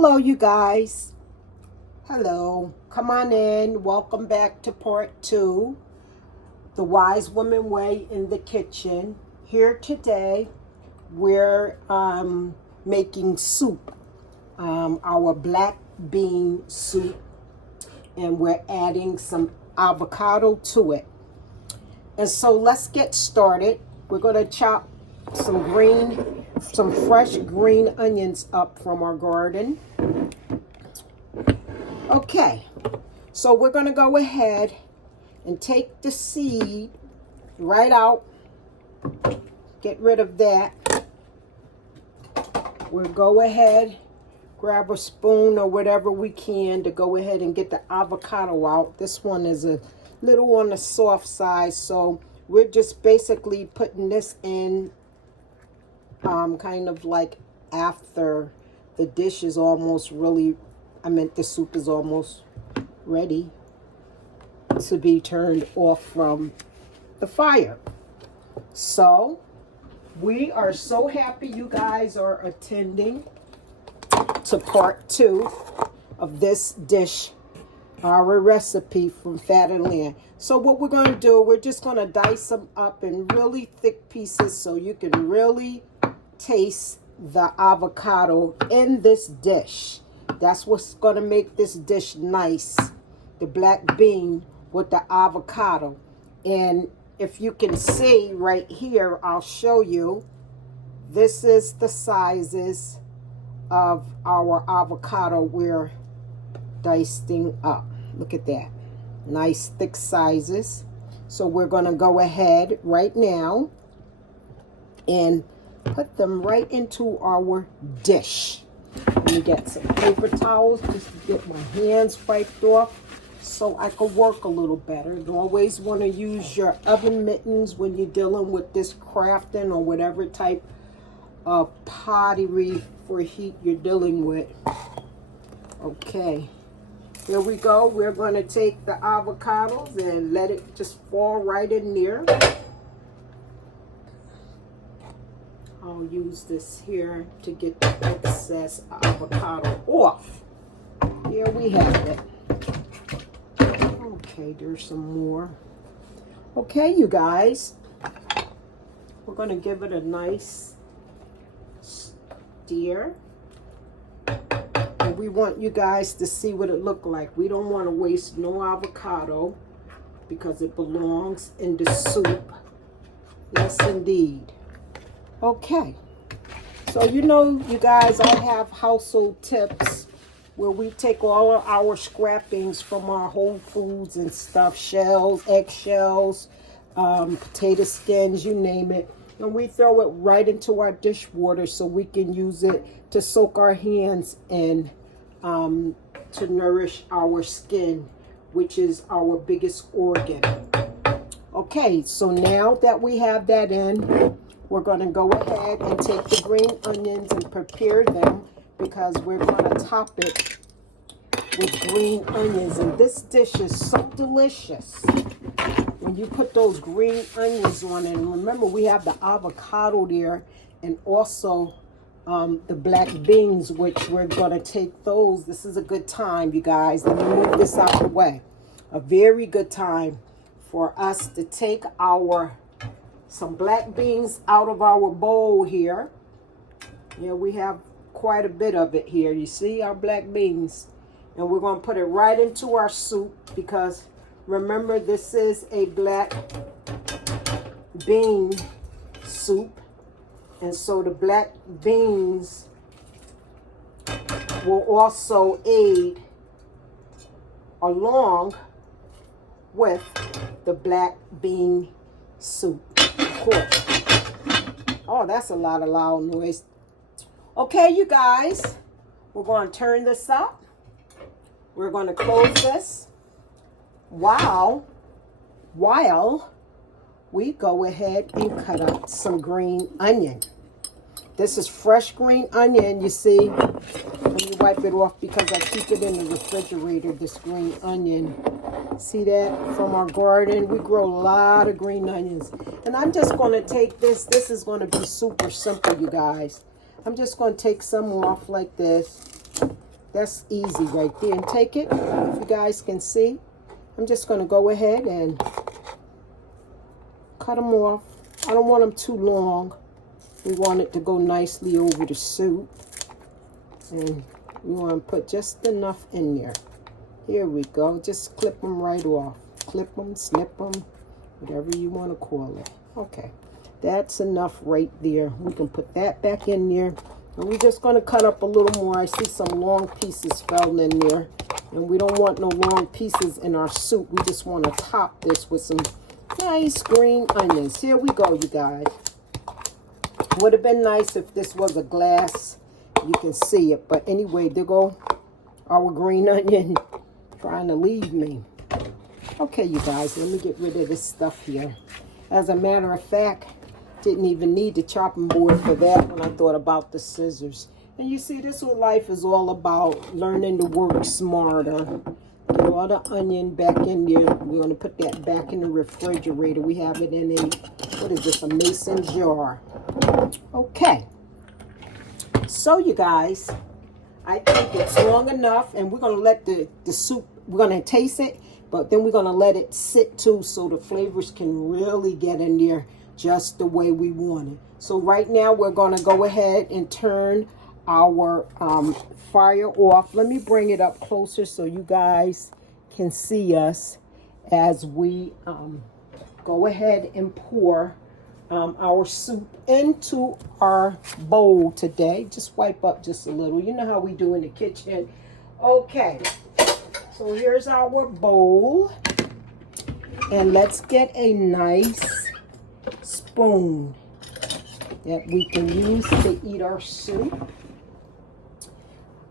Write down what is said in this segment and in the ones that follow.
Hello, you guys. Hello. Come on in. Welcome back to part 2, The Wise Woman Way in the Kitchen. Here today, we're making soup, our black bean soup, and we're adding some avocado to it. And so let's get started. We're going to chop some fresh green onions up from our garden. Okay, so we're going to go ahead and take the seed right out. Get rid of that. We'll go ahead, grab a spoon or whatever we can to go ahead and get the avocado out. This one is a little on the soft side, so we're just basically putting this in kind of like after the dish is almost the soup is almost ready to be turned off from the fire. So we are so happy you guys are attending to part 2 of this dish, our recipe from Fat and Land. So what we're going to do, we're just going to dice them up in really thick pieces so you can really taste the avocado in this dish. That's what's going to make this dish nice. The black bean with the avocado. And if you can see right here, I'll show you. This is the sizes of our avocado we're dicing up. Look at that. Nice thick sizes. So we're going to go ahead right now and put them right into our dish. Let me get some paper towels just to get my hands wiped off so I can work a little better. You always want to use your oven mittens when you're dealing with this crafting or whatever type of pottery for heat you're dealing with. Okay, here we go. We're going to take the avocados and let it just fall right in there. I'll use this here to get the excess avocado off. Here we have it. Okay, there's some more. Okay, you guys. We're going to give it a nice stir. And we want you guys to see what it looked like. We don't want to waste no avocado because it belongs in the soup. Yes, indeed. Okay, so you guys, I have household tips where we take all of our scrappings from our Whole Foods and stuff, shells, eggshells, potato skins, you name it, and we throw it right into our dishwater so we can use it to soak our hands and to nourish our skin, which is our biggest organ. Okay, so now that we have that in, we're going to go ahead and take the green onions and prepare them because we're going to top it with green onions. And this dish is so delicious when you put those green onions on it. And remember, we have the avocado there and also the black beans, which we're going to take those. This is a good time, you guys. Let me move this out of the way. A very good time for us to take some black beans out of our bowl here. Yeah, we have quite a bit of it here. You see our black beans. And we're going to put it right into our soup because remember, this is a black bean soup. And so the black beans will also aid along with the black bean soup. Oh, that's a lot of loud noise. Okay, you guys, we're going to turn this up. We're going to close this while we go ahead and cut up some green onion. This is fresh green onion, you see. Let me wipe it off because I keep it in the refrigerator, this green onion. See that? From our garden. We grow a lot of green onions. And I'm just going to take this. This is going to be super simple, you guys. I'm just going to take some off like this. That's easy right there. And take it, if you guys can see. I'm just going to go ahead and cut them off. I don't want them too long. We want it to go nicely over the soup. And we want to put just enough in there. Here we go. Just clip them right off. Clip them, snip them, whatever you want to call it. Okay. That's enough right there. We can put that back in there. And we're just going to cut up a little more. I see some long pieces fell in there. And we don't want no long pieces in our soup. We just want to top this with some nice green onions. Here we go, you guys. Would have been nice if this was a glass. You can see it. But anyway, there go our green onion trying to leave me. Okay, you guys, let me get rid of this stuff here. As a matter of fact, didn't even need the chopping board for that when I thought about the scissors. And you see, this is what life is all about, learning to work smarter. Get all the onion back in there. We're going to put that back in the refrigerator. We have it in a, what is this, a mason jar. Okay. So, you guys, I think it's long enough. And we're going to let the soup, we're going to taste it. But then we're going to let it sit too so the flavors can really get in there just the way we want it. So right now we're going to go ahead and turn our fire off. Let me bring it up closer so you guys can see us as we go ahead and pour our soup into our bowl today. Just wipe up just a little. You know how we do in the kitchen. Okay, so here's our bowl. And let's get a nice spoon that we can use to eat our soup.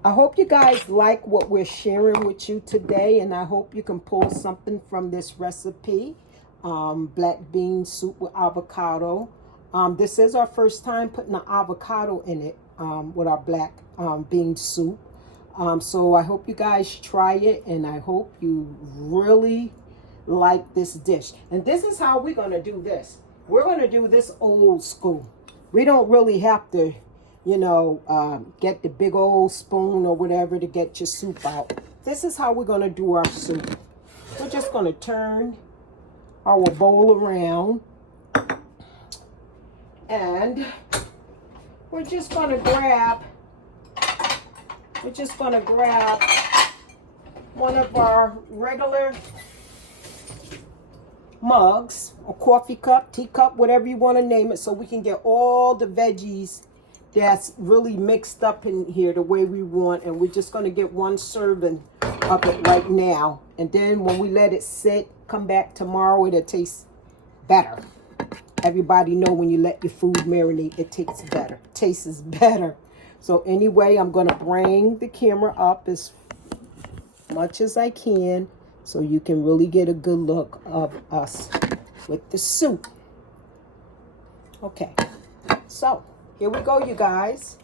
I hope you guys like what we're sharing with you today, and I hope you can pull something from this recipe, black bean soup with avocado. This is our first time putting an avocado in it with our black bean soup. So I hope you guys try it, and I hope you really like this dish. And this is how we're going to do this. We're going to do this old school. We don't really have to, you know, get the big old spoon or whatever to get your soup out. This is how we're going to do our soup. We're just going to turn our bowl around. And we're just going to grab one of our regular mugs, a coffee cup, teacup, whatever you want to name it, so we can get all the veggies that's really mixed up in here the way we want. And we're just going to get one serving of it right now. And then when we let it sit, come back tomorrow, it'll taste better. Everybody know when you let your food marinate, it tastes better. Tastes better. So anyway, I'm going to bring the camera up as much as I can so you can really get a good look of us with the soup. Okay, so here we go, you guys.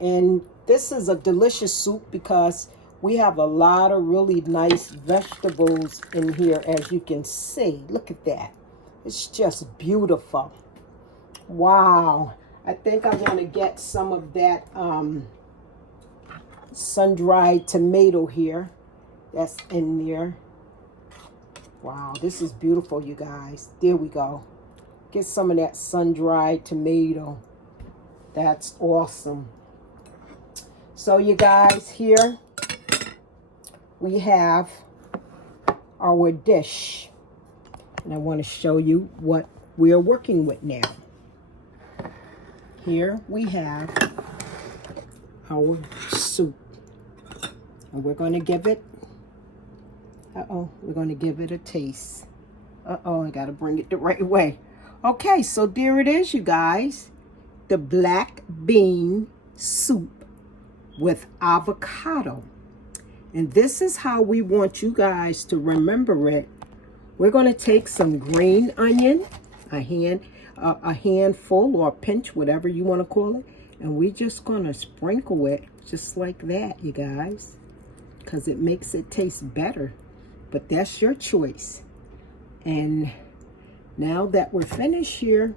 And this is a delicious soup because we have a lot of really nice vegetables in here, as you can see. Look at that. It's just beautiful. Wow. I think I want to get some of that sun-dried tomato here that's in there. Wow, this is beautiful, you guys. There we go. Get some of that sun-dried tomato. That's awesome. So, you guys, here we have our dish. And I want to show you what we're working with now. Here we have our soup. And we're going to give it, we're going to give it a taste. I got to bring it the right way. Okay, so there it is, you guys. The black bean soup with avocado. And this is how we want you guys to remember it. We're going to take some green onion, a handful or a pinch, whatever you want to call it. And we're just going to sprinkle it just like that, you guys, because it makes it taste better. But that's your choice. And now that we're finished here,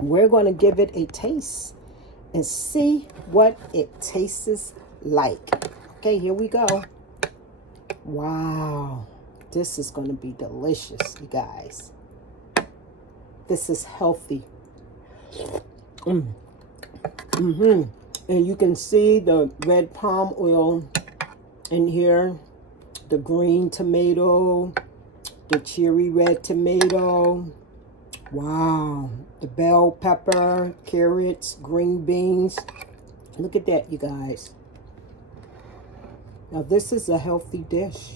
we're going to give it a taste and see what it tastes like. Okay, here we go. Wow. This is going to be delicious, you guys. This is healthy. And you can see the red palm oil in here, the green tomato, the cherry red tomato. Wow. The bell pepper, carrots, green beans. Look at that, you guys. Now this is a healthy dish.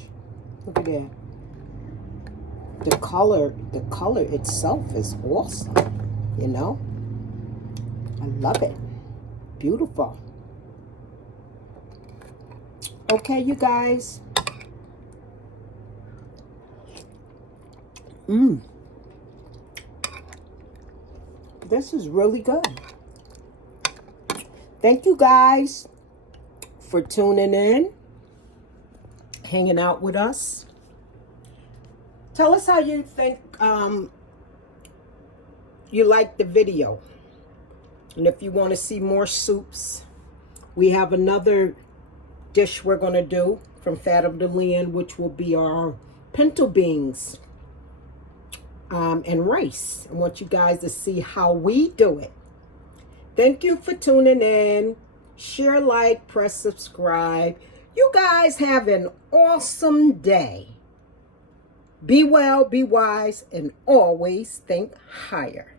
Look at that. The color itself is awesome, you know? I love it. Beautiful. Okay, you guys. This is really good. Thank you guys for tuning in, hanging out with us. Tell us how you think you like the video. And if you want to see more soups, we have another dish we're going to do from Fat of the Land, which will be our pinto beans and rice. I want you guys to see how we do it. Thank you for tuning in. Share, like, press subscribe. You guys have an awesome day. Be well, be wise, and always think higher.